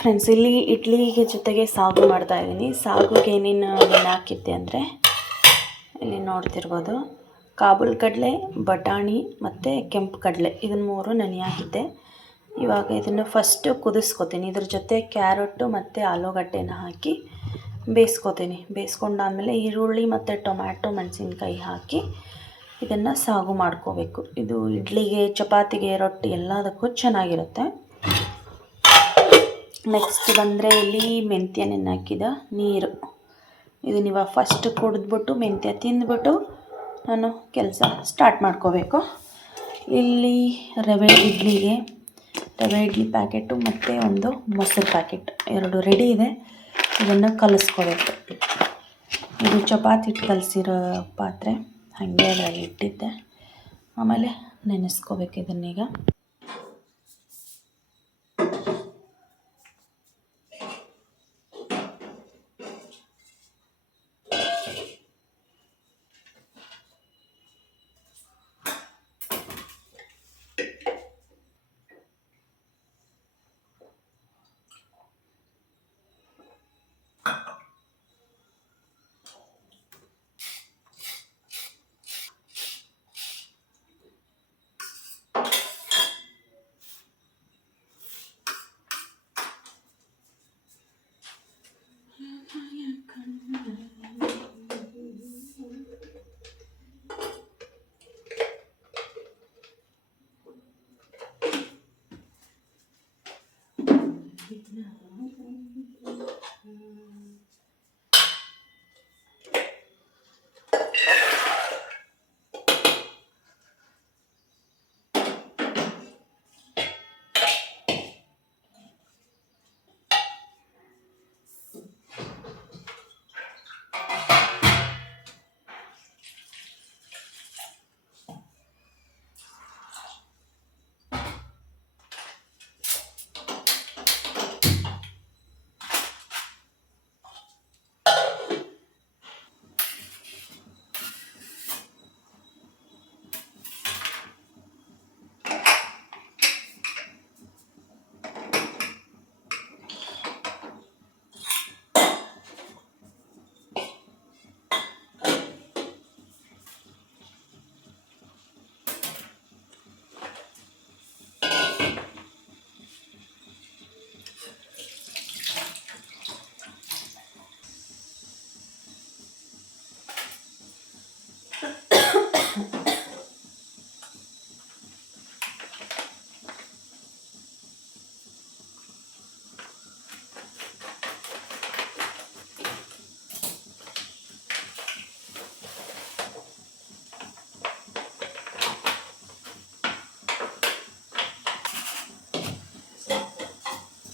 Friends, ಇಲ್ಲಿ ಇಡ್ಲಿಗೆ ಜೊತೆಗೆ ಸಾಗು ಮಾಡ್ತಾಯಿದ್ದೀನಿ. ಸಾಗುಗೆ ಏನೇನು ಹಾಕಿದ್ದೆ ಅಂದರೆ ಇಲ್ಲಿ ನೋಡ್ತಿರ್ಬೋದು, ಕಾಬೂಲ್ ಕಡಲೆ, ಬಟಾಣಿ ಮತ್ತು ಕೆಂಪು ಕಡಲೆ ಇದನ್ನು ಮೂರು ನೆನೆ ಹಾಕಿದ್ದೆ. ಇವಾಗ ಇದನ್ನು ಫಸ್ಟು ಕುದಿಸ್ಕೊತೀನಿ. ಇದ್ರ ಜೊತೆ ಕ್ಯಾರೆಟು ಮತ್ತು ಆಲೂಗಡ್ಡೆನ ಹಾಕಿ ಬೇಯಿಸ್ಕೊತೀನಿ. ಬೇಯಿಸ್ಕೊಂಡಾದಮೇಲೆ ಈರುಳ್ಳಿ ಮತ್ತು ಟೊಮ್ಯಾಟೊ ಮೆಣಸಿನ್ಕಾಯಿ ಹಾಕಿ ಇದನ್ನು ಸಾಗು ಮಾಡ್ಕೋಬೇಕು. ಇದು ಇಡ್ಲಿಗೆ, ಚಪಾತಿಗೆ, ರೊಟ್ಟಿ ಎಲ್ಲದಕ್ಕೂ ಚೆನ್ನಾಗಿರುತ್ತೆ. ನೆಕ್ಸ್ಟ್ ಬಂದರೆ ಇಲ್ಲಿ ಮೆಂತ್ಯ ನೆನೆ ಹಾಕಿದ ನೀರು. ಇದನ್ನ ಇವಾಗ ಫಸ್ಟ್ ಕುಡಿದ್ಬಿಟ್ಟು ಮೆಂತ್ಯ ತಿಂದ್ಬಿಟ್ಟು ನಾನು ಕೆಲಸ ಸ್ಟಾರ್ಟ್ ಮಾಡ್ಕೋಬೇಕು. ಇಲ್ಲಿ ರವೆ ಇಡ್ಲಿ ಪ್ಯಾಕೆಟು ಮತ್ತು ಒಂದು ಮೊಸರು ಪ್ಯಾಕೆಟ್ 2 ರೆಡಿ ಇದೆ. ಇದನ್ನು ಕಲಿಸ್ಕೋಬೇಕು. ಇದು ಚಪಾತಿ ಹಿಟ್ಟು ಕಲಸಿರೋ ಪಾತ್ರೆ, ಹಾಗೆ ಅದರಲ್ಲಿ ಇಟ್ಟಿದ್ದೆ. ಆಮೇಲೆ ನೆನೆಸ್ಕೋಬೇಕು ಇದನ್ನೀಗ.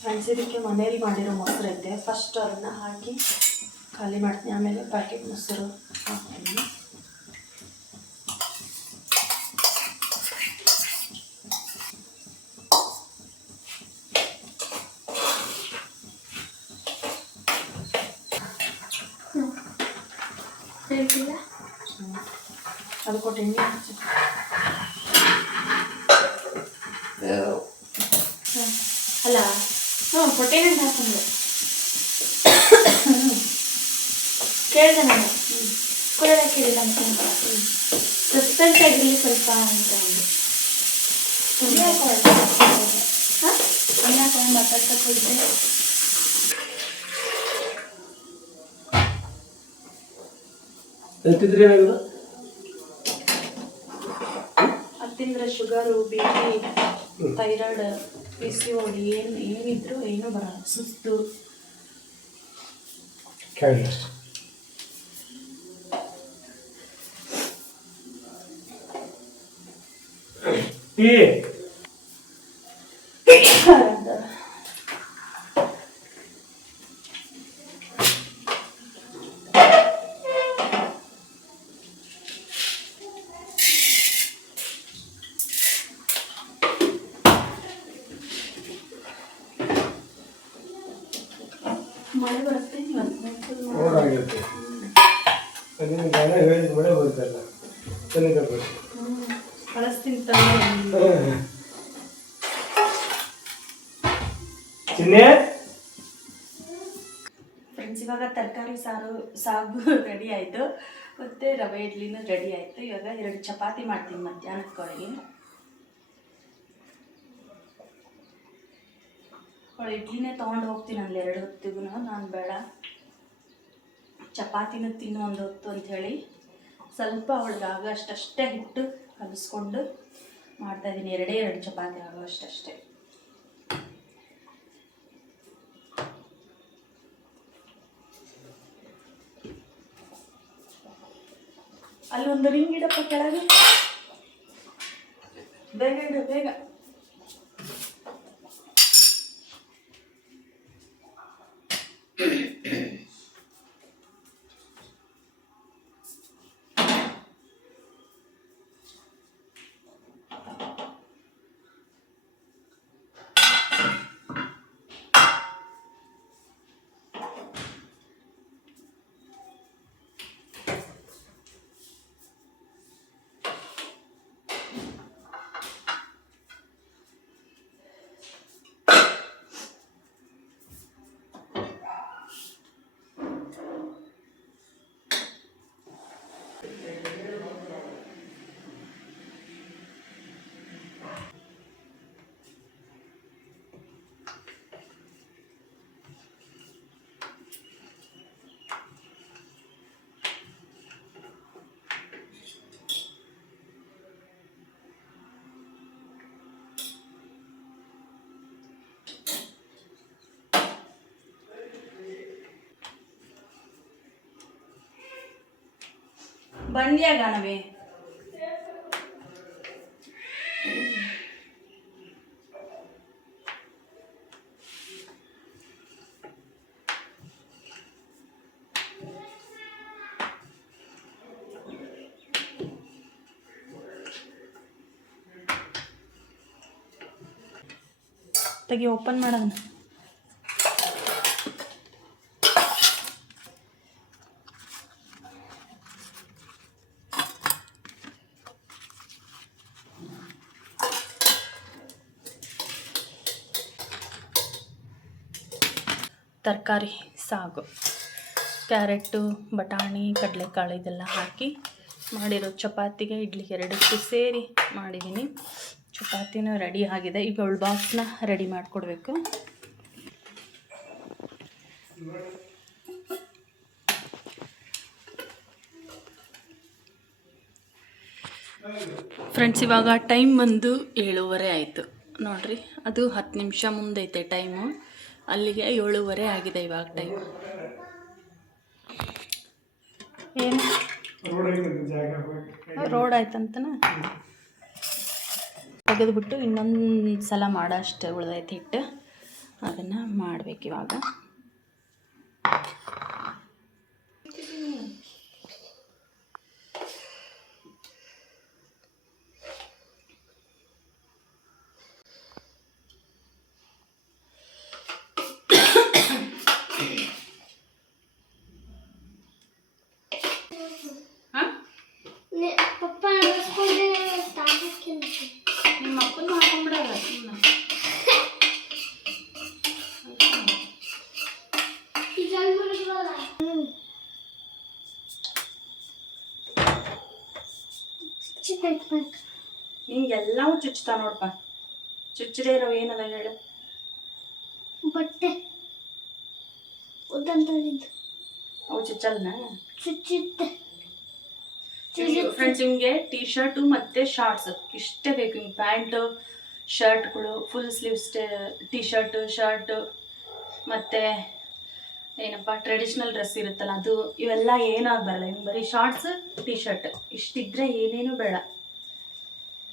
ಫ್ರೆಂಡ್ಸ್, ಇದಕ್ಕೆ ಮನೇಲಿ ಮಾಡಿರೋ ಮೊಸರು ಐತೆ. ಫಸ್ಟ್ ಅದನ್ನು ಹಾಕಿ ಖಾಲಿ ಮಾಡ್ತೀನಿ. ಆಮೇಲೆ ಪ್ಯಾಕೆಟ್ ಮೊಸರು ಹಾಕ್ತೀನಿ. ಅದು ಕೊಟ್ಟು ಅಲ್ಲ ಕೊಟ್ಟೇನೆ ಅಂತ ಹಾಕೊಂಡೆ ಕೇಳಿದೆ ನಾನು. ಕೊಡೋದ ಕೇಳಿಲ್ಲ ಅಂತ ಸಸ್ಪೆನ್ಸ್ ಆಗಿರಲಿ ಸ್ವಲ್ಪ ಅಂತ ಅಂದು ಹಾಕೊಂಡು ಮಾತಾಡ್ತಾ ಹೋಗಿದ್ದೆ. ತಿಂದರೆ ಶುಗರು, BP, ಥೈರಾಯ್ಡ್, PCOD ಏನಿದ್ರು ಏನೂ ಬರಲ್ಲ. ಸುಸ್ತು ಮಳೆ ಬರುತ್ತೆ. ಕಳಿಸ್ತೀನಿ ಚಿನ್ನೆ ಇವಾಗ ತರಕಾರಿ ಸಾಗು ರೆಡಿ ಆಯಿತು, ಮತ್ತು ರವೆ ಇಡ್ಲಿನೂ ರೆಡಿ ಆಯಿತು. ಇವಾಗ 2 ಚಪಾತಿ ಮಾಡ್ತೀನಿ ಮಧ್ಯಾಹ್ನಕ್ಕೆ. ಅವಳು ಇಡ್ಲಿನೇ ತೊಗೊಂಡು ಹೋಗ್ತೀನಿ ಅಲ್ಲಿ 2 ಹೊತ್ತಿಗೂ. ನಾನು ಬೇಡ, ಚಪಾತಿನೂ ತಿನ್ನು 1 ಹೊತ್ತು ಅಂಥೇಳಿ ಸ್ವಲ್ಪ ಅವಳಿಗೆ ಆಗೋ ಅಷ್ಟೇ ಹಿಟ್ಟು ಕಲಿಸ್ಕೊಂಡು ಮಾಡ್ತಾಯಿದ್ದೀನಿ. 2 ಚಪಾತಿ ಆಗೋ ಅಷ್ಟೇ. ಅಲ್ಲೊಂದು ರಿಂಗ್ ಇಡಪ್ಪ ಕೆಳಗೆ, ಬೇಗ ಇಡು ಬೇಗ. ಬಂದ್ಯಾಗ ನವೇ ತೆಗಿ, ಓಪನ್ ಮಾಡೋಣ. ತರಕಾರಿ ಸಾಗು, ಕ್ಯಾರೆಟು, ಬಟಾಣಿ, ಕಡಲೆಕಾಳು ಇದೆಲ್ಲ ಹಾಕಿ ಮಾಡಿರೋ ಚಪಾತಿಗೆ ಇಡ್ಲಿಗೆ 2 ಸೇರಿ ಮಾಡಿದ್ದೀನಿ. ಚಪಾತಿನೂ ರೆಡಿ ಆಗಿದೆ. ಈಗ ಅವಳು ಬಾಕ್ಸ್ನ ರೆಡಿ ಮಾಡಿಕೊಡ್ಬೇಕು. ಫ್ರೆಂಡ್ಸ್, ಇವಾಗ ಟೈಮ್ ಬಂದು 7:30 ಆಯಿತು ನೋಡಿರಿ. ಅದು 10 ನಿಮಿಷ ಮುಂದೈತೆ ಟೈಮು, ಅಲ್ಲಿಗೆ 7:30 ಆಗಿದೆ ಇವಾಗ ಟೈಮ್. ಏನು ರೋಡ್ ಆಯ್ತಂತನ ತೆಗೆದುಬಿಟ್ಟು ಇನ್ನೊಂದು ಸಲ ಮಾಡೋ ಅಷ್ಟು ಉಳ್ದೈತೆ ಹಿಟ್ಟು, ಅದನ್ನು ಮಾಡಬೇಕಿವಾಗ. ನಿಮ್ಮ ಅಪ್ಪನ ಮಾಡ್ಕೊಂಡ್ಬಿಡಲ್ಲ ಸುಮ್ಮನೆ. ನಿಂಗೆಲ್ಲವೂ ಚುಚ್ತಾ ನೋಡಪ್ಪ. ಚುಚ್ಚದೇ ಇರೋ ಏನದ ಹೇಳು? ಬಟ್ಟೆ ಅವು ಚುಚ್ಚಲ್ನ? ಚುಚ್ಚುತ್ತೆ. ಫ್ರೆಂಡ್ಸ್, ನಿಮಗೆ ಟೀ ಶರ್ಟು ಮತ್ತು ಶಾರ್ಟ್ಸ್ ಇಷ್ಟೇ ಬೇಕು. ಹಿಂಗೆ ಪ್ಯಾಂಟು ಶರ್ಟ್ಗಳು, ಫುಲ್ ಸ್ಲೀವ್ಸ್ ಟೀ ಶರ್ಟು ಮತ್ತು ಏನಪ್ಪ ಟ್ರೆಡಿಷ್ನಲ್ ಡ್ರೆಸ್ ಇರುತ್ತಲ್ಲ ಅದು, ಇವೆಲ್ಲ ಏನಾಗ ಬರಲ್ಲ. ಹಿಂಗೆ ಬರೀ ಶಾರ್ಟ್ಸ್, ಟೀ ಶರ್ಟ್ ಇಷ್ಟಿದ್ರೆ ಏನೇನು ಬೇಡ.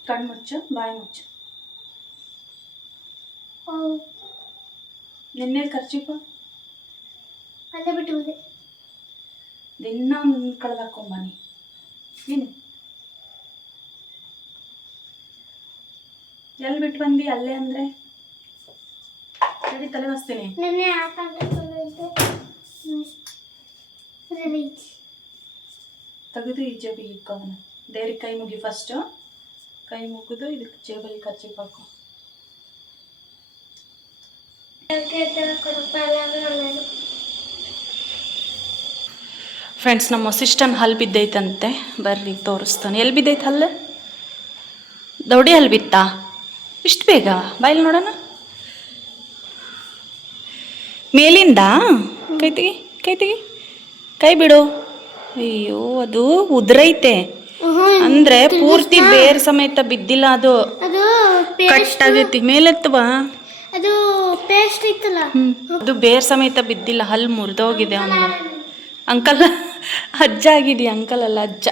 ಕಣ್ಣು ಮುಚ್ಚು, ಬಾಯಿ ಮುಚ್ಚು. ನಿನ್ನೆ ಖರ್ಚಿಪ್ಪು ಅಲ್ಲೇ ಬಿಟ್ಟು ಹೋದೆ. ದಿನ ಒಂದು ಕಳೆದಾಕೊಂಬನಿ ನೀನು. ಎಲ್ಲಿ ಬಿಟ್ಟು ಬಂದು ಅಲ್ಲೇ ಅಂದರೆ ಸರಿ, ತಲೆ ಬಸ್ತೀನಿ. ನೆನ್ನೆ ತೆಗೆದು ಈ ಜೇಬಿಗೆ ಇಕ್ಕೋಣ. ದೇವ್ರಿಗೆ ಕೈ ಮುಗಿ ಫಸ್ಟು. ಕೈ ಮುಗಿದು ಇದಕ್ಕೆ ಜೇಬಲ್ಲಿ ಖರ್ಚಿಪ್ ಹಾಕು. ಫ್ರೆಂಡ್ಸ್, ನಮ್ಮ ವಸಿಷ್ಠನ ಹಲ್ಲು ಬಿದ್ದೈತಂತೆ. ಬರ್ರಿ ತೋರಿಸ್ತಾನೆ. ಎಲ್ಲಿ ಬಿದ್ದೈತೆ ಹಲ್ಲು? ದೌಡಿ ಹಲ್ಲು ಬಿತ್ತಾ? ಇಷ್ಟು ಬೇಗ? ಬಾಯಲ್ಲಿ ನೋಡೋಣ. ಮೇಲಿಂದ ಕೈ ತೆಗಿ, ಕೈ ತೆಗಿ, ಕೈ ಬಿಡು. ಅಯ್ಯೋ, ಅದು ಉದ್ರೈತೆ. ಅಂದ್ರೆ ಪೂರ್ತಿ ಬೇರ್ ಸಮೇತ ಬಿದ್ದಿಲ್ಲ, ಅದು ಅದು ಕಟ್ಟಾಗೈತಿ. ಮೇಲೆತ್ತವ ಅದು ಪೇಸ್ಟ್ ಇತ್ತಲ್ಲ, ಅದು ಬೇರ್ ಸಮೇತ ಬಿದ್ದಿಲ್ಲ, ಹಲ್ಲು ಮುರಿದೋಗಿದೆ. ಅವನು ಅಂಕಲ್, ಅಜ್ಜ ಆಗಿದೆಯಾ? ಅಂಕಲ್ ಅಲ್ಲ, ಅಜ್ಜ.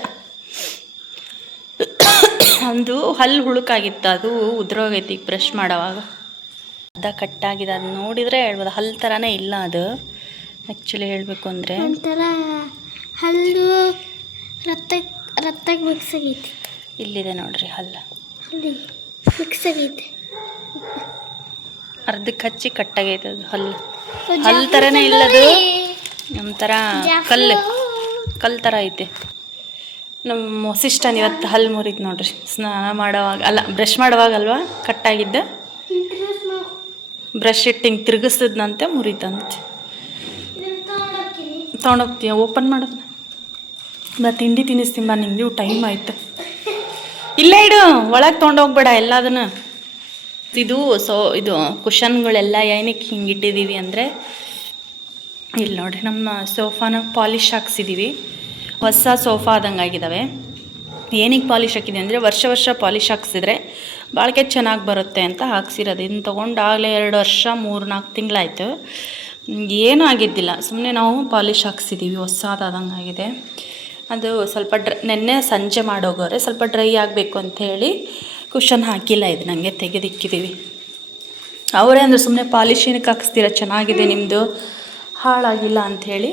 ಒಂದು ಹಲ್ಲು ಹುಳುಕಾಗಿತ್ತು, ಅದು ಉದ್ರೋಗೈತಿ. ಈಗ ಬ್ರಷ್ ಮಾಡೋವಾಗ ಅರ್ಧ ಕಟ್ಟಾಗಿದೆ. ಅದು ನೋಡಿದರೆ ಹೇಳ್ಬೋದು, ಹಲ್ಲು ಥರನೇ ಇಲ್ಲ ಅದು. ಆ್ಯಕ್ಚುಲಿ ಹೇಳಬೇಕು ಅಂದರೆ ಒಂಥರ ಹಲ್ಲು ರಕ್ತಕ್ಕೆ ಮಿಕ್ಸ್ ಆಗೈತಿ. ಇಲ್ಲಿದೆ ನೋಡ್ರಿ ಹಲ್ಲು, ಅಲ್ಲಿ ಮಿಕ್ಸ್ ಆಗೈತಿ. ಅರ್ಧಕ್ಕೆ ಹಚ್ಚಿ ಕಟ್ಟಾಗೈತೆ ಅದು ಹಲ್ಲು. ಹಲ್ಲು ಥರನೇ ಇಲ್ಲದು, ಒಂಥರ ಕಲ್ಲು ಥರ ಐತೆ. ನಮ್ಮ ವಸಿಷ್ಠನ ಇವತ್ತು ಹಲ್ಲು ಮುರಿದು ನೋಡ್ರಿ. ಸ್ನಾನ ಮಾಡೋವಾಗ ಅಲ್ಲ, ಬ್ರಷ್ ಮಾಡುವಾಗಲ್ವ ಕಟ್ಟಾಗಿದ್ದ. ಬ್ರಷ್ ಇಟ್ಟು ಹಿಂಗೆ ತಿರುಗಿಸಿದ್ನಂತೆ, ಮುರಿತಂತೆ. ತೊಗೊಂಡೋಗ್ತೀಯ? ಓಪನ್ ಮಾಡೋದು. ಬಾ, ತಿಂಡಿ ತಿನ್ನಿಸ್ತೀನಿ ಬಾ, ನಿಂಗೆ ಟೈಮ್ ಆಯ್ತು. ಇಲ್ಲ ಇಡು, ಒಳಗೆ ತೊಗೊಂಡೋಗ್ಬೇಡ ಎಲ್ಲದನ್ನು. ಇದು ಕುಷನ್ಗಳೆಲ್ಲ ಏನಕ್ಕೆ ಹಿಂಗೆ ಇಟ್ಟಿದ್ದೀವಿ ಅಂದರೆ, ಇಲ್ಲಿ ನೋಡಿರಿ, ನಮ್ಮ ಸೋಫಾನ ಪಾಲಿಶ್ ಹಾಕ್ಸಿದ್ದೀವಿ. ಹೊಸ ಸೋಫಾ ಆದಂಗೆ ಆಗಿದ್ದಾವೆ. ಏನಕ್ಕೆ ಪಾಲಿಶ್ ಹಾಕಿದ್ದೀವಿ ಅಂದರೆ, ವರ್ಷ ಪಾಲಿಶ್ ಹಾಕ್ಸಿದ್ರೆ ಬಾಳಿಕೆ ಚೆನ್ನಾಗಿ ಬರುತ್ತೆ ಅಂತ ಹಾಕ್ಸಿರೋದು. ಇದನ್ನು ತೊಗೊಂಡಾಗಲೇ 2 ವರ್ಷ 3-4 ತಿಂಗಳಾಯಿತು. ಏನೂ ಆಗಿದ್ದಿಲ್ಲ, ಸುಮ್ಮನೆ ನಾವು ಪಾಲಿಶ್ ಹಾಕ್ಸಿದ್ದೀವಿ. ಹೊಸದಾದಂಗೆ ಆಗಿದೆ. ಅದು ಸ್ವಲ್ಪ ನೆನ್ನೆ ಸಂಜೆ ಮಾಡೋಗೋರೆ ಸ್ವಲ್ಪ ಡ್ರೈ ಆಗಬೇಕು ಅಂಥೇಳಿ ಕುಷನ್ ಹಾಕಿಲ್ಲ. ಇದು ನನಗೆ ತೆಗೆದಿಕ್ಕಿದ್ದೀವಿ. ಅವರೇ ಅಂದರೆ ಸುಮ್ಮನೆ ಪಾಲಿಶ್ ಏನಕ್ಕೆ ಹಾಕ್ಸ್ತೀರ, ಚೆನ್ನಾಗಿದೆ ನಿಮ್ಮದು, ಹಾಳಾಗಿಲ್ಲ ಅಂಥೇಳಿ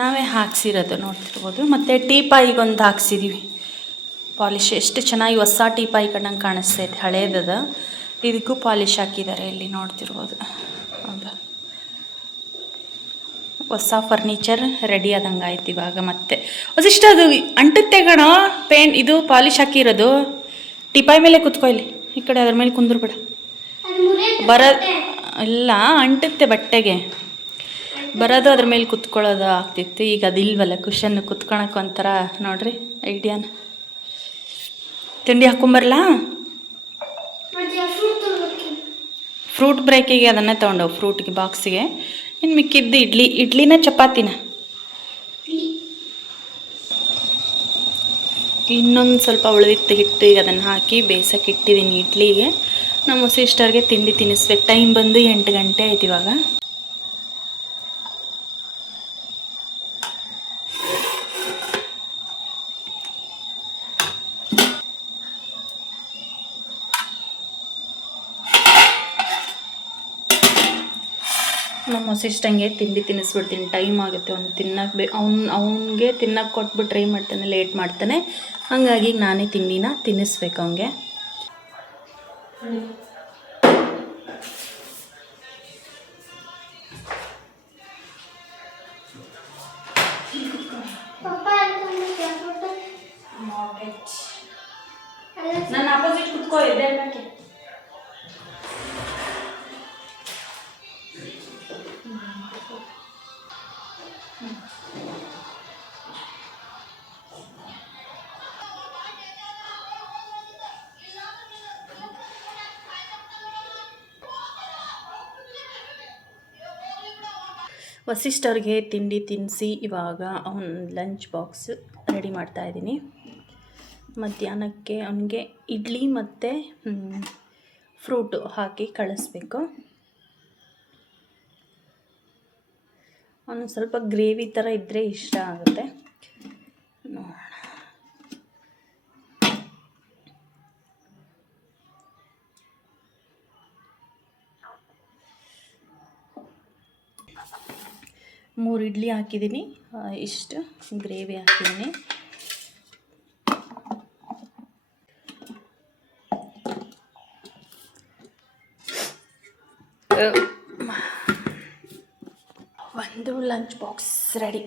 ನಾವೇ ಹಾಕ್ಸಿರೋದು. ನೋಡ್ತಿರ್ಬೋದು. ಮತ್ತು ಟೀಪಾಯಿಗೊಂದು ಹಾಕ್ಸಿದ್ದೀವಿ ಪಾಲಿಶ್. ಎಷ್ಟು ಚೆನ್ನಾಗಿ ಹೊಸ ಟೀಪಾಯಿ ಕಂಡಂಗೆ ಕಾಣಿಸ್ತೈತೆ, ಹಳೇದದ. ಇದಕ್ಕೂ ಪಾಲಿಶ್ ಹಾಕಿದ್ದಾರೆ, ಇಲ್ಲಿ ನೋಡ್ತಿರ್ಬೋದು. ಹೌದಾ, ಹೊಸ ಫರ್ನಿಚರ್ ರೆಡಿ ಆದಂಗೆ ಆಯ್ತು ಇವಾಗ. ಮತ್ತೆ ಅದಿಷ್ಟು ಅದು ಅಂಟುತ್ತೆ ಕಣೋ, ಇದು ಪಾಲಿಶ್ ಹಾಕಿರೋದು. ಟಿಪಾಯಿ ಮೇಲೆ ಕುತ್ಕೊ, ಇಲ್ಲಿ ಈ ಕಡೆ ಅದ್ರ ಮೇಲೆ ಕುಂದ್ರಬೇಡ. ಇಲ್ಲ, ಅಂಟುತ್ತೆ ಬಟ್ಟೆಗೆ. ಬರೋದು ಅದ್ರ ಮೇಲೆ ಕುತ್ಕೊಳ್ಳೋದು ಆಗ್ತಿತ್ತು. ಈಗ ಅದಿಲ್ವಲ್ಲ, ಕುಷನ್ ಕುತ್ಕೊಳಕ್ಕೆ ಒಂಥರ ನೋಡ್ರಿ ಐಡಿಯಾನ. ತಿಂಡಿ ಹಾಕ್ಕೊಂಬರಲಾ? ಫ್ರೂಟ್ ಬ್ರೇಕಿಗೆ ಅದನ್ನೇ ತೊಗೊಂಡೋಗಿ, ಫ್ರೂಟ್ಗೆ ಬಾಕ್ಸಿಗೆ. ಇನ್ನು ಮಿಕ್ಕಿದ್ದು ಇಡ್ಲಿನ ಚಪಾತಿನ. ಇನ್ನೊಂದು ಸ್ವಲ್ಪ ಉಳಿದಿತ್ತು ಹಿಟ್ಟು, ಈಗ ಅದನ್ನು ಹಾಕಿ ಬೇಯಿಸೋಕೆ ಇಟ್ಟಿದ್ದೀನಿ ಇಡ್ಲಿಗೆ. ನಮ್ಮ ಸಿಸ್ಟರ್ಗೆ ತಿಂಡಿ ತಿನ್ನಿಸ್ಬೇಕು. ಟೈಮ್ ಬಂದು 8 ಗಂಟೆ ಆಯ್ತು ಇವಾಗ. ನಮ್ಮ ವಸಿಷ್ಠಂಗೆ ತಿಂಡಿ ತಿನ್ನಿಸ್ಬಿಡ್ತೀನಿ. ಟೈಮ್ ಆಗುತ್ತೆ, ಅವ್ನು ತಿನ್ನಕ್ಕೆ ಅವ್ನಿಗೆ ತಿನ್ನಕ್ಕೆ ಕೊಟ್ಬಿಟ್ಟು ಟ್ರೈ ಮಾಡ್ತಾನೆ, ಲೇಟ್ ಮಾಡ್ತಾನೆ. ಹಾಗಾಗಿ ನಾನೇ ತಿಂಡಿನ ತಿನ್ನಿಸ್ಬೇಕು ಅವನಿಗೆ. ನನ್ನ ಅಪೋಸಿಟ್ ಕುತ್ಕೋ, ಇದೆ ಯಾಕೆ? ವಸಿಷ್ಠವ್ರಿಗೆ ತಿಂಡಿ ತಿನ್ನಿಸಿ ಇವಾಗ ಅವನ ಲಂಚ್ ಬಾಕ್ಸ್ ರೆಡಿ ಮಾಡ್ತಾಯಿದ್ದೀನಿ. ಮಧ್ಯಾಹ್ನಕ್ಕೆ ಅವನಿಗೆ ಇಡ್ಲಿ ಮತ್ತು ಫ್ರೂಟು ಹಾಕಿ ಕಳಿಸ್ಬೇಕು. ಅವನು ಸ್ವಲ್ಪ ಗ್ರೇವಿ ಥರ ಇದ್ದರೆ ಇಷ್ಟ ಆಗುತ್ತೆ. ನೋಡೋಣ. ಮೂರು ಇಡ್ಲಿ ಹಾಕಿದ್ದೀನಿ, ಇಷ್ಟು ಗ್ರೇವಿ ಹಾಕಿದ್ದೀನಿ. ಒಂದು ಲಂಚ್ ಬಾಕ್ಸ್ ರೆಡಿ.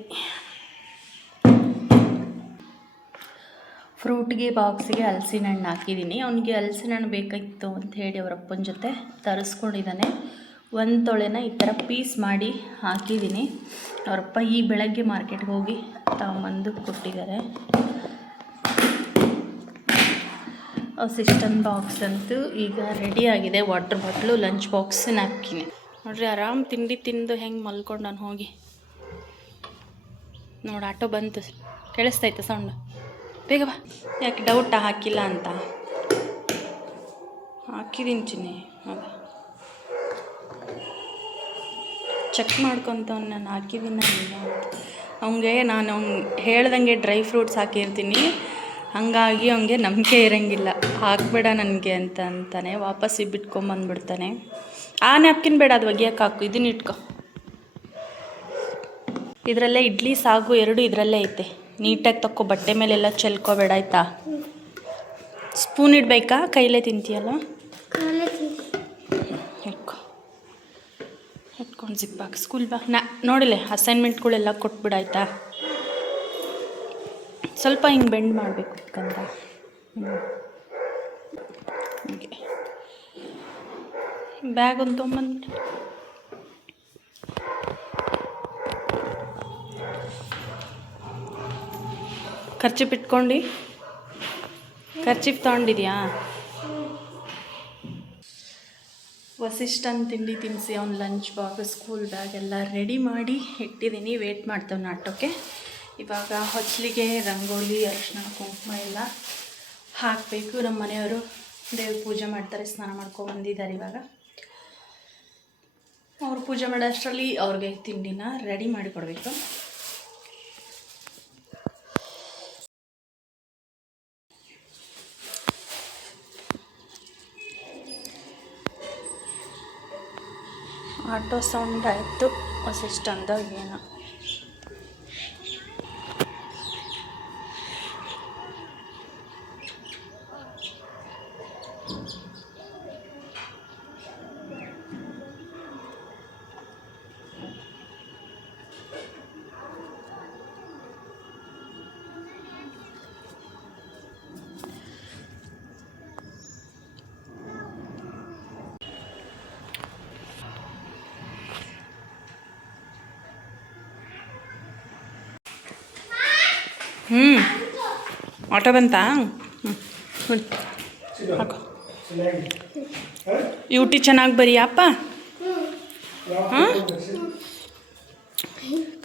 ಫ್ರೂಟ್ಗೆ ಬಾಕ್ಸಿಗೆ ಹಲಸಿನ ಹಣ್ಣು ಹಾಕಿದ್ದೀನಿ. ಅವನಿಗೆ ಹಲಸಿನ ಹಣ್ಣು ಬೇಕಾಗಿತ್ತು ಅಂತ ಹೇಳಿ ಅವರ ಅಪ್ಪನ ಜೊತೆ ತರಿಸ್ಕೊಂಡಿದ್ದಾನೆ. ಒಂದು ತೊಳೆನ ಈ ಥರ ಪೀಸ್ ಮಾಡಿ ಹಾಕಿದ್ದೀನಿ. ಅವರಪ್ಪ ಈ ಬೆಳಗ್ಗೆ ಮಾರ್ಕೆಟ್ಗೆ ಹೋಗಿ ತಗೊಂಬಂದು ಕೊಟ್ಟಿದ್ದಾರೆ. ಅಸಿಸ್ಟೆಂಟ್ ಬಾಕ್ಸ್ ಅಂತೂ ಈಗ ರೆಡಿ ಆಗಿದೆ. Water bottle, lunch box, napkin. ನೋಡ್ರಿ ಆರಾಮ್ ತಿಂಡಿ ತಿಂದು ಹೆಂಗೆ ಮಲ್ಕೊಂಡು ನಾನು ಹೋಗಿ. ನೋಡಿ ಆಟೋ ಬಂತು, ಕೇಳಿಸ್ತೈತೆ ಸೌಂಡ್. ಬೇಗ ಬಾ. ಯಾಕೆ ಡೌಟಾ ಹಾಕಿಲ್ಲ ಅಂತ? ಹಾಕಿದ್ದೀನಿ ಚಿನ್ನಿ. ಹೌದಾ, ಚೆಕ್ ಮಾಡ್ಕೊತವ್ನು ನಾನು ಹಾಕಿದ್ದೀನಿ ಇಲ್ಲ ಅಂತ. ಅವನಿಗೆ ನಾನು ಹೇಳ್ದಂಗೆ ಡ್ರೈ ಫ್ರೂಟ್ಸ್ ಹಾಕಿರ್ತೀನಿ, ಹಾಗಾಗಿ ಅವನಿಗೆ ನಂಬಿಕೆ ಇರೋಂಗಿಲ್ಲ. ಹಾಕಬೇಡ ನನಗೆ ಅಂತ ಅಂತಾನೆ. ವಾಪಸ್ ಬಿಟ್ಕೊಂಬಂದ್ಬಿಡ್ತಾನೆ. ಆ ನ್ಯಾಪ್ಕಿನ್ ಬೇಡ, ಅದು ಒಗ್ಯಕ್ಕೆ ಹಾಕು, ಇದನ್ನ ಇಟ್ಕೊ. ಇದರಲ್ಲೇ ಇಡ್ಲಿ ಸಾಗು ಎರಡು ಇದರಲ್ಲೇ ಐತೆ. ನೀಟಾಗಿ ತಕ್ಕೊ, ಬಟ್ಟೆ ಮೇಲೆಲ್ಲ ಚೆಲ್ಕೋಬೇಡ ಆಯಿತಾ? ಸ್ಪೂನ್ ಇಡಬೇಕಾ? ಕೈಲೇ ತಿಂತೀಯಲ್ಲ? ಇಟ್ಕೊ, ಇಟ್ಕೊಂಡು ಜಿಪ್ಪಾಕ. ಸ್ಕೂಲ್ ಬಾ. ನೋಡಿಲೆ ಅಸೈನ್ಮೆಂಟ್ಗಳೆಲ್ಲ ಕೊಟ್ಬಿಡಾಯ್ತಾ? ಸ್ವಲ್ಪ ಹಿಂಗೆ ಬೆಂಡ್ ಮಾಡಬೇಕು ಯಾಕಂದ್ರೆ ಹೀಗೆ. ಬ್ಯಾಗ್ ಒಂದು ತೊಗೊಂಬಂದ್ಬಿಡಿ. ಖರ್ಚಿಪ್ ಇಟ್ಕೊಂಡು. ಖರ್ಚಿಪ್ ತೊಗೊಂಡಿದ್ಯಾ? ವಸಿಷ್ಠನ್ ತಿಂಡಿ ತಿನ್ನಿಸಿ ಅವ್ನ ಲಂಚ್ ಬಾಕ್ಸ್, ಸ್ಕೂಲ್ ಬ್ಯಾಗ್ ಎಲ್ಲ ರೆಡಿ ಮಾಡಿ ಇಟ್ಟಿದ್ದೀನಿ. ವೇಟ್ ಮಾಡ್ತೇವೆ ಆಟೋಕ್ಕೆ. ಇವಾಗ ಹೊಚ್ಚಲಿಗೆ ರಂಗೋಲಿ, ಅರಿಶಿನ, ಕುಂಕುಮ ಎಲ್ಲ ಹಾಕಬೇಕು. ನಮ್ಮ ಮನೆಯವರು ದೇವ್ರ ಪೂಜೆ ಮಾಡ್ತಾರೆ, ಸ್ನಾನ ಮಾಡ್ಕೊಬಂದಿದ್ದಾರೆ. ಇವಾಗ ಅವ್ರು ಪೂಜೆ ಮಾಡೋಷ್ಟರಲ್ಲಿ ಅವ್ರಿಗೆ ತಿಂಡಿನ ರೆಡಿ ಮಾಡಿ ಕೊಡಬೇಕು. ಆಟೋ ಸೌಂಡ್ ಆಯಿತು ವಸಿಷ್ಠಂದಾಗ ಏನೋ. ಆಟೋ ಬಂತಾ? ಹಾಕೋ. ಯೂಟಿ ಚೆನ್ನಾಗಿ ಬರೀ ಅಪ್ಪ. ಹಾಂ,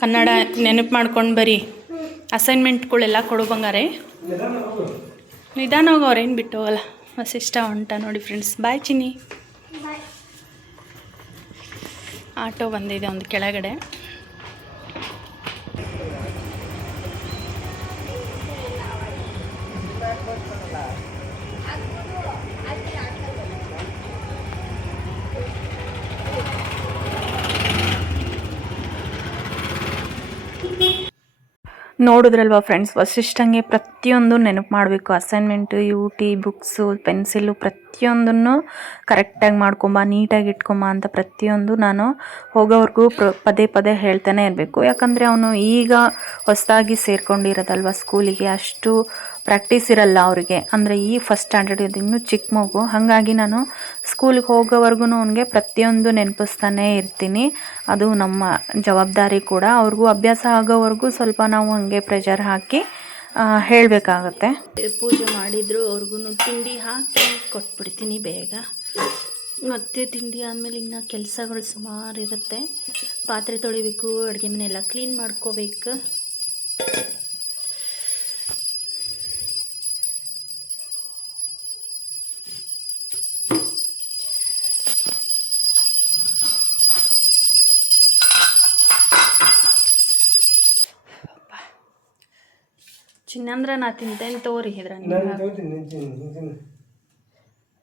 ಕನ್ನಡ ನೆನಪು ಮಾಡ್ಕೊಂಡು ಬರೀ. ಅಸೈನ್ಮೆಂಟ್ಗಳೆಲ್ಲ ಕೊಡು ಬಂಗಾರೆ. ನಿಧಾನ ಹೋಗೋರು, ಏನು ಬಿಟ್ಟು ಹೋಗಲ್ಲ. ವಸಿಷ್ಠ ಹೊಂಟ ನೋಡಿ ಫ್ರೆಂಡ್ಸ್. ಬಾಯ್ ಚಿನ್ನಿ. ಆಟೋ ಬಂದಿದೆ ಒಂದು ಕೆಳಗಡೆ. ನೋಡಿದ್ರಲ್ವ ಫ್ರೆಂಡ್ಸ್, ವಸಿಷ್ಠಂಗೆ ಪ್ರತಿಯೊಂದು ನೆನಪು ಮಾಡಬೇಕು. ಅಸೈನ್ಮೆಂಟು, ಟಿ ಬುಕ್ಸು, ಪೆನ್ಸಿಲು ಪ್ರತಿಯೊಂದನ್ನು ಕರೆಕ್ಟಾಗಿ ಮಾಡ್ಕೊಂಬ, ನೀಟಾಗಿ ಇಟ್ಕೊಂಬ ಅಂತ ಪ್ರತಿಯೊಂದು ನಾನು ಹೋಗೋವರೆಗೂ ಪದೇ ಪದೇ ಹೇಳ್ತಾನೆ ಇರಬೇಕು. ಯಾಕಂದರೆ ಅವನು ಈಗ ಹೊಸದಾಗಿ ಸೇರ್ಕೊಂಡಿರೋದಲ್ವ ಸ್ಕೂಲಿಗೆ, ಅಷ್ಟು ಪ್ರಾಕ್ಟೀಸ್ ಇರಲ್ಲ ಅವರಿಗೆ. ಅಂದರೆ ಈ ಫಸ್ಟ್ ಸ್ಟ್ಯಾಂಡರ್ಡ್ ಇದು, ಇನ್ನೂ ಚಿಕ್ಕ ಮಗು. ಹಾಗಾಗಿ ನಾನು ಸ್ಕೂಲಿಗೆ ಹೋಗೋವರೆಗೂ ಅವನಿಗೆ ಪ್ರತಿಯೊಂದು ನೆನಪಿಸ್ತಾನೇ ಇರ್ತೀನಿ. ಅದು ನಮ್ಮ ಜವಾಬ್ದಾರಿ ಕೂಡ. ಅವ್ರಿಗೂ ಅಭ್ಯಾಸ ಆಗೋವರೆಗೂ ಸ್ವಲ್ಪ ನಾವು ಹಾಗೆ ಪ್ರೆಷರ್ ಹಾಕಿ ಹೇಳಬೇಕಾಗತ್ತೆ. ಪೂಜೆ ಮಾಡಿದ್ರು ಅವ್ರಿಗೂ ತಿಂಡಿ ಹಾಕಿ ಕೊಟ್ಬಿಡ್ತೀನಿ ಬೇಗ. ಮತ್ತು ತಿಂಡಿ ಆದಮೇಲೆ ಇನ್ನು ಕೆಲಸಗಳು ಸುಮಾರು ಇರುತ್ತೆ. ಪಾತ್ರೆ ತೊಳಿಬೇಕು, ಅಡುಗೆ ಮನೆಯೆಲ್ಲ ಕ್ಲೀನ್ ಮಾಡ್ಕೋಬೇಕು. ಚಿನ್ನಂದ್ರೆ ನಾ ತಿಂತೇನೆ ತೋರಿ ಇದ್ರ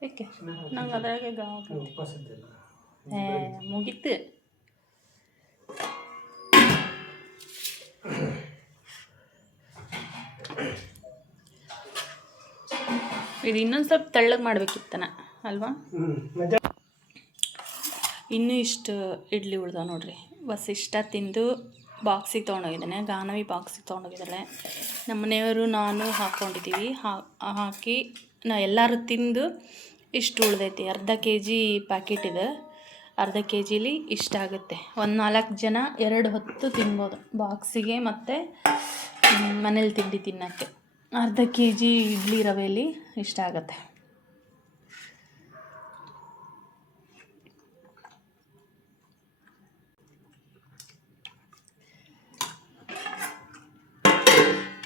ಏಕೆ ನಂಗೆ ಅದ್ರಾಗೆ ಮುಗೀತು. ಇದು ಇನ್ನೊಂದು ಸ್ವಲ್ಪ ತೆಳ್ಳಗೆ ಮಾಡ್ಬೇಕಿತ್ತನ ಅಲ್ವಾ? ಇನ್ನೂ ಇಷ್ಟು ಇಡ್ಲಿ ಉಳ್ದಾವ ನೋಡ್ರಿ. ವಸಿಷ್ಠ ತಿಂದು ಬಾಕ್ಸಿಗೆ ತೊಗೊಂಡೋಗಿದ್ದಾನೆ, ಗಾನವಿ ಬಾಕ್ಸಿಗೆ ತೊಗೊಂಡೋಗಿದ್ದಾಳೆ. ನಮ್ಮ ಮನೆಯವರು ನಾನು ಹಾಕ್ಕೊಂಡಿದ್ದೀವಿ. ಹಾಕಿ ನಾ ಎಲ್ಲರೂ ತಿಂದು ಇಷ್ಟು ಉಳ್ದೈತಿ. ಅರ್ಧ kg ಪ್ಯಾಕೆಟ್ ಇದೆ. ಅರ್ಧ ಕೆ ಜಿಲಿ ಇಷ್ಟ ಆಗುತ್ತೆ. ಒಂದು 4 ಜನ 2 ಹೊತ್ತು ತಿನ್ಬೋದು ಬಾಕ್ಸಿಗೆ ಮತ್ತು ಮನೇಲಿ ತಿಂಡಿ ತಿನ್ನೋಕ್ಕೆ. ಅರ್ಧ ಕೆ ಜಿ ಇಡ್ಲಿ ರವೆಯಲ್ಲಿ ಇಷ್ಟ ಆಗುತ್ತೆ.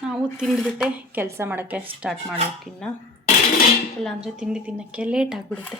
ನಾವು ತಿಂದುಬಿಟ್ಟೆ ಕೆಲಸ ಮಾಡೋಕ್ಕೆ ಸ್ಟಾರ್ಟ್ ಮಾಡಬೇಕಿನ್ನ, ಇಲ್ಲಾಂದರೆ ತಿಂಡಿ ತಿನ್ನೋಕ್ಕೆ ಲೇಟ್ ಆಗಿಬಿಡುತ್ತೆ.